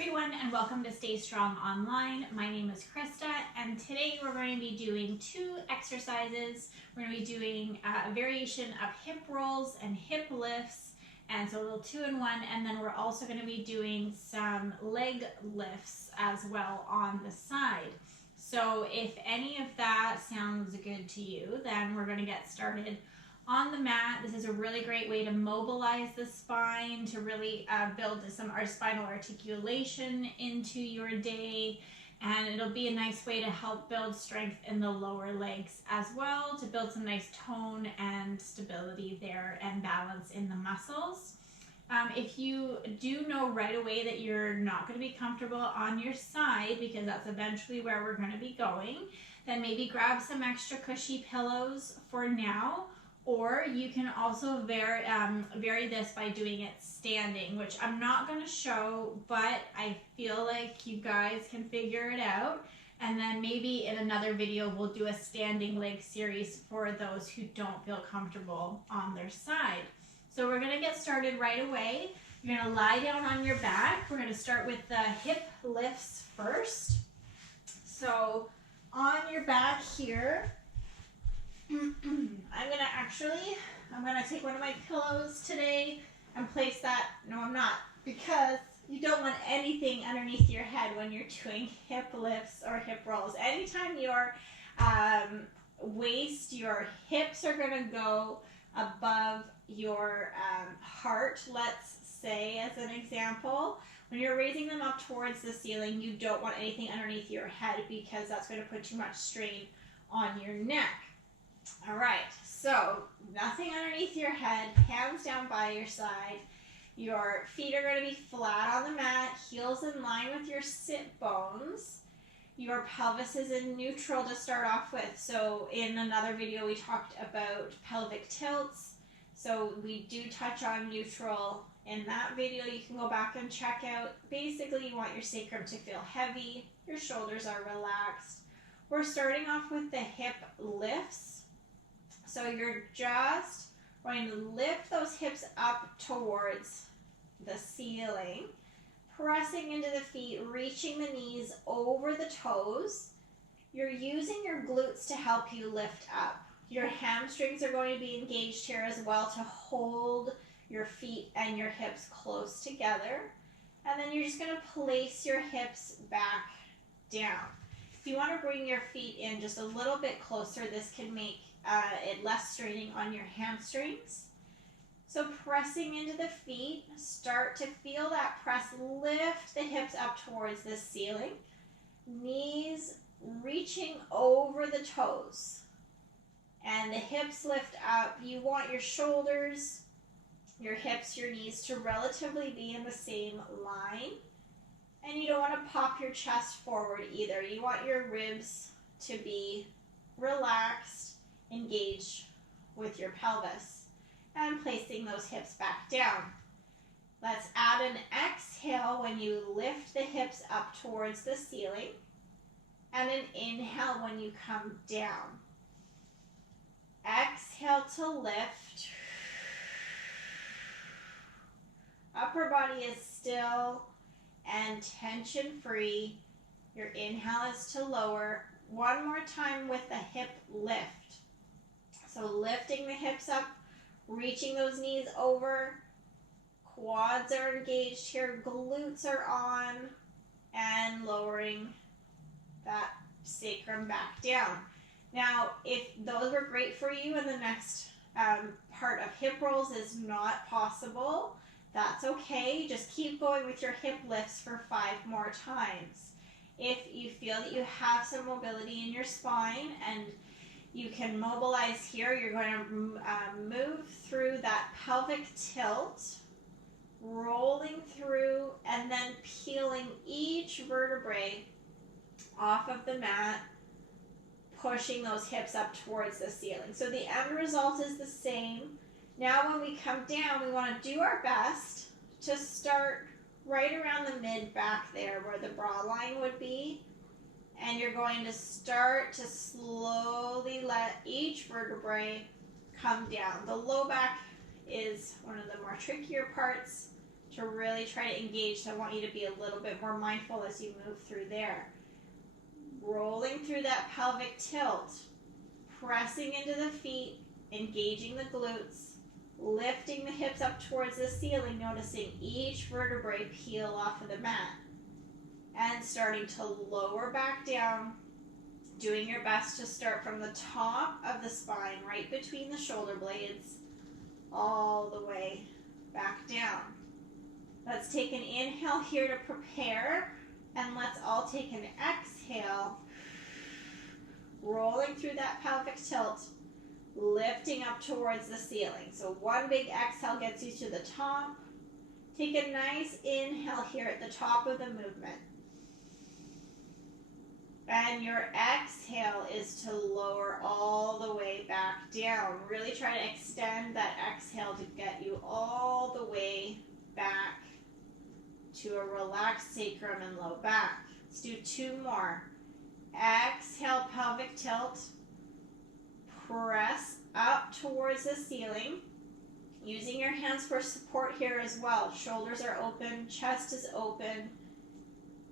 everyone, and welcome to Stay Strong Online. My name is Krista, and today we're going to be doing two exercises. We're going to be doing a variation of hip rolls and hip lifts, and so a little two-in-one, and then we're also going to be doing some leg lifts as well on the side. So if any of that sounds good to you, then we're going to get started on the mat. This is a really great way to mobilize the spine, to really build our spinal articulation into your day, and it'll be a nice way to help build strength in the lower legs as well, to build some nice tone and stability there and balance in the muscles. If you do know right away that you're not going to be comfortable on your side, because that's eventually where we're going to be going, then maybe grab some extra cushy pillows for now. Or you can also vary this by doing it standing, which I'm not going to show, but I feel like you guys can figure it out. And then maybe in another video, we'll do a standing leg series for those who don't feel comfortable on their side. So we're going to get started right away. You're going to lie down on your back. We're going to start with the hip lifts first. So on your back here, I'm gonna take one of my pillows today and place that, no I'm not, because you don't want anything underneath your head when you're doing hip lifts or hip rolls. Anytime your waist, your hips are gonna go above your heart, let's say as an example, when you're raising them up towards the ceiling, you don't want anything underneath your head because that's going to put too much strain on your neck. All right, so nothing underneath your head, hands down by your side. Your feet are going to be flat on the mat, heels in line with your sit bones. Your pelvis is in neutral to start off with. So in another video, we talked about pelvic tilts. So we do touch on neutral in that video. You can go back and check out. Basically, you want your sacrum to feel heavy. Your shoulders are relaxed. We're starting off with the hip lifts. So you're just going to lift those hips up towards the ceiling, pressing into the feet, reaching the knees over the toes. You're using your glutes to help you lift up. Your hamstrings are going to be engaged here as well to hold your feet and your hips close together. And then you're just going to place your hips back down. If you want to bring your feet in just a little bit closer, this can make it less straining on your hamstrings. So pressing into the feet, start to feel that press, lift the hips up towards the ceiling. Knees reaching over the toes. And the hips lift up. You want your shoulders, your hips, your knees to relatively be in the same line. And you don't want to pop your chest forward either. You want your ribs to be relaxed, engaged with your pelvis. And placing those hips back down. Let's add an exhale when you lift the hips up towards the ceiling. And an inhale when you come down. Exhale to lift. Upper body is still and tension free. Your inhale is to lower. One more time with the hip lift. So lifting the hips up, reaching those knees over. Quads are engaged here, glutes are on, and lowering that sacrum back down. Now, if those were great for you and the next part of hip rolls is not possible, that's okay. Just keep going with your hip lifts for 5 more times. If you feel that you have some mobility in your spine and you can mobilize here, you're going to move through that pelvic tilt, rolling through and then peeling each vertebrae off of the mat, pushing those hips up towards the ceiling. So the end result is the same. Now when we come down, we want to do our best to start right around the mid back there where the bra line would be. And you're going to start to slowly let each vertebrae come down. The low back is one of the more trickier parts to to really try to engage. So I want you to be a little bit more mindful as you move through there. Rolling through that pelvic tilt, pressing into the feet, engaging the glutes, lifting the hips up towards the ceiling, noticing each vertebrae peel off of the mat, and starting to lower back down, doing your best to start from the top of the spine, right between the shoulder blades, all the way back down. Let's take an inhale here to prepare, and let's all take an exhale, rolling through that pelvic tilt, lifting up towards the ceiling. So one big exhale gets you to the top. Take a nice inhale here at the top of the movement. And your exhale is to lower all the way back down. Really try to extend that exhale to get you all the way back to a relaxed sacrum and low back. Let's do two more. Exhale, pelvic tilt. Press up towards the ceiling. Using your hands for support here as well. Shoulders are open, chest is open.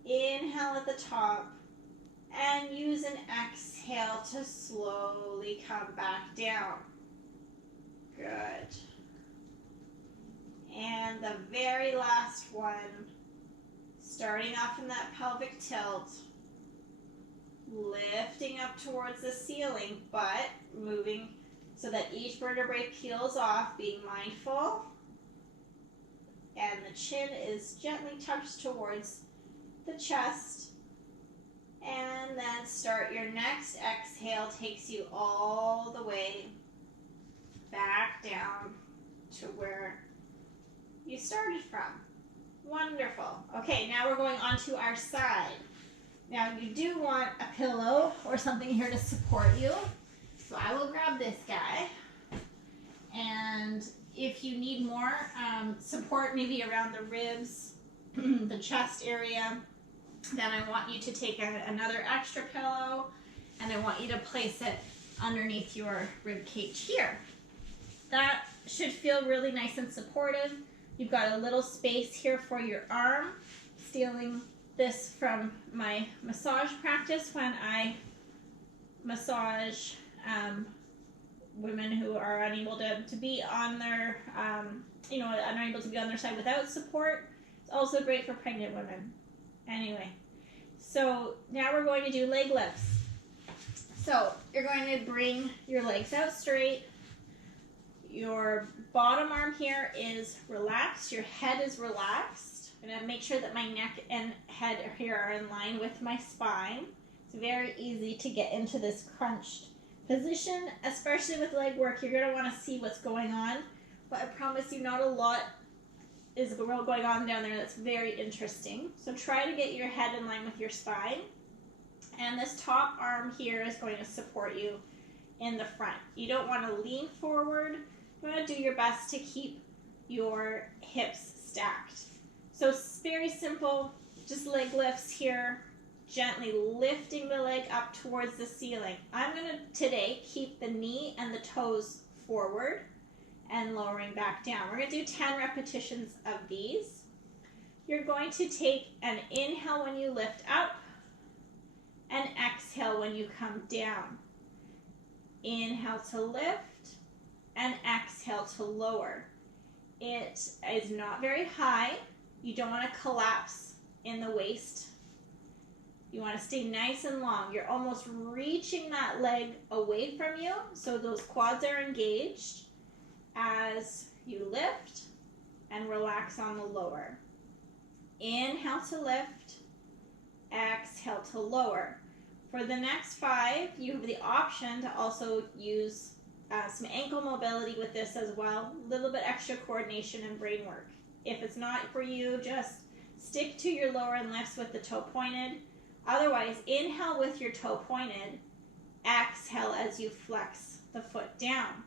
Inhale at the top. And use an exhale to slowly come back down. Good. And the very last one, starting off in that pelvic tilt, lifting up towards the ceiling, but moving so that each vertebrae peels off, being mindful. And the chin is gently touched towards the chest. And then start your next exhale, takes you all the way back down to where you started from. Wonderful. Okay, now we're going on to our side. Now you do want a pillow or something here to support you. So I will grab this guy. And if you need more support, maybe around the ribs, the chest area, then I want you to take another extra pillow, and I want you to place it underneath your rib cage here. That should feel really nice and supportive. You've got a little space here for your arm. Stealing this from my massage practice when I massage women who are unable to be on their, unable to be on their side without support. It's also great for pregnant women. Anyway, so now we're going to do leg lifts. So you're going to bring your legs out straight. Your bottom arm here is relaxed. Your head is relaxed. I'm going to make sure that my neck and head here are in line with my spine. It's very easy to get into this crunched position, especially with leg work. You're going to want to see what's going on, but I promise you not a lot is going on down there that's very interesting. So try to get your head in line with your spine. And this top arm here is going to support you in the front. You don't want to lean forward. You want to do your best to keep your hips stacked. So it's very simple, just leg lifts here, gently lifting the leg up towards the ceiling. I'm going to today keep the knee and the toes forward and lowering back down. We're going to do 10 repetitions of these. You're going to take an inhale when you lift up and exhale when you come down. Inhale to lift and exhale to lower. It is not very high. You don't want to collapse in the waist. You want to stay nice and long. You're almost reaching that leg away from you, so those quads are engaged as you lift and relax on the lower. Inhale to lift, exhale to lower. For the next 5, you have the option to also use some ankle mobility with this as well. A little bit extra coordination and brain work. If it's not for you, just stick to your lower and lifts with the toe pointed. Otherwise, inhale with your toe pointed. Exhale as you flex the foot down.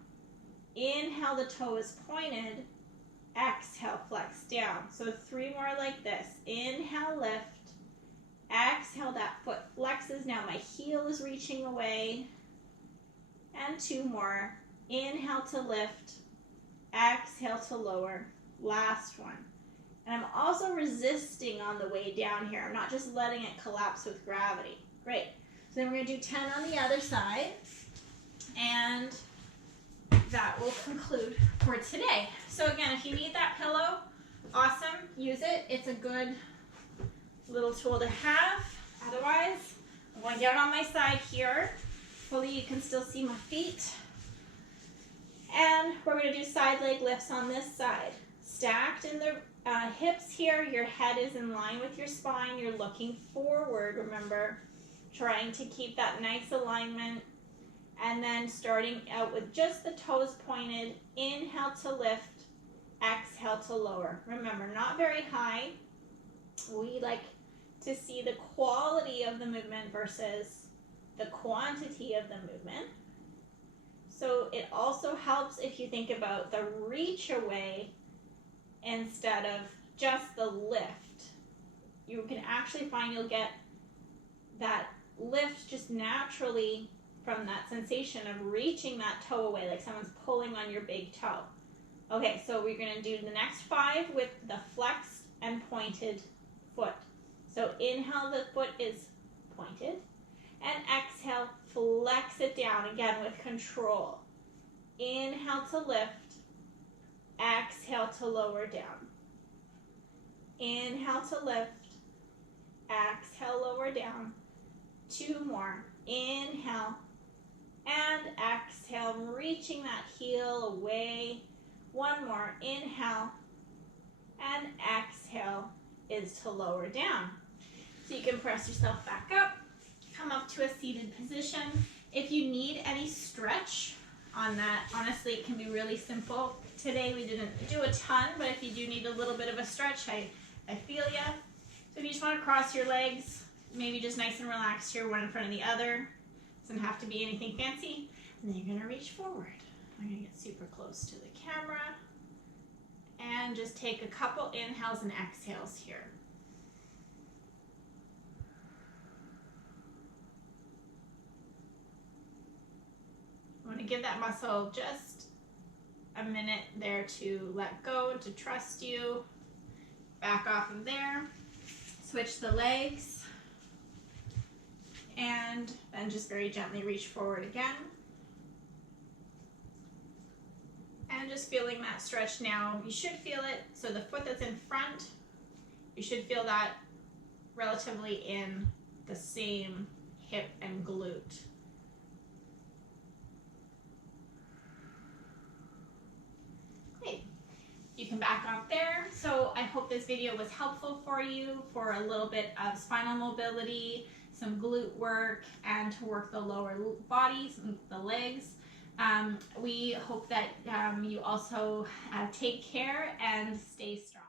Inhale, the toe is pointed. Exhale, flex down. So 3 more like this. Inhale, lift. Exhale, that foot flexes. Now my heel is reaching away. And 2 more. Inhale to lift. Exhale to lower. Last one. And I'm also resisting on the way down here. I'm not just letting it collapse with gravity. Great. So then we're going to do 10 on the other side. And that will conclude for today. So again, if you need that pillow, awesome, use it. It's a good little tool to have. Otherwise, I'm going down on my side here. Hopefully you can still see my feet. And we're going to do side leg lifts on this side. Stacked in the hips here, your head is in line with your spine. You're looking forward, remember, trying to keep that nice alignment. And then starting out with just the toes pointed, inhale to lift, exhale to lower. Remember, not very high. We like to see the quality of the movement versus the quantity of the movement. So it also helps if you think about the reach away instead of just the lift. You can actually find you'll get that lift just naturally from that sensation of reaching that toe away, like someone's pulling on your big toe. Okay, so we're going to do the next 5 with the flexed and pointed foot. So inhale, the foot is pointed, and exhale, flex it down, again with control. Inhale to lift, exhale to lower down. Inhale to lift, exhale, lower down. 2 more. Inhale and exhale, reaching that heel away. 1 more. Inhale and exhale is to lower down. So you can press yourself back up, come up to a seated position. If you need any stretch on that, honestly, it can be really simple. Today we didn't do a ton, but if you do need a little bit of a stretch, I feel ya. So if you just want to cross your legs, maybe just nice and relaxed here, one in front of the other. Doesn't have to be anything fancy. And then you're going to reach forward. I'm going to get super close to the camera. And just take a couple inhales and exhales here. I want to give that muscle just a minute there to let go, to trust you. Back off of there. Switch the legs. And then just very gently reach forward again. And just feeling that stretch now. You should feel it. So the foot that's in front, you should feel that relatively in the same hip and glute. Great. You can back off there. So I hope this video was helpful for you for a little bit of spinal mobility, some glute work, and to work the lower body, the legs. We hope that you also take care and stay strong.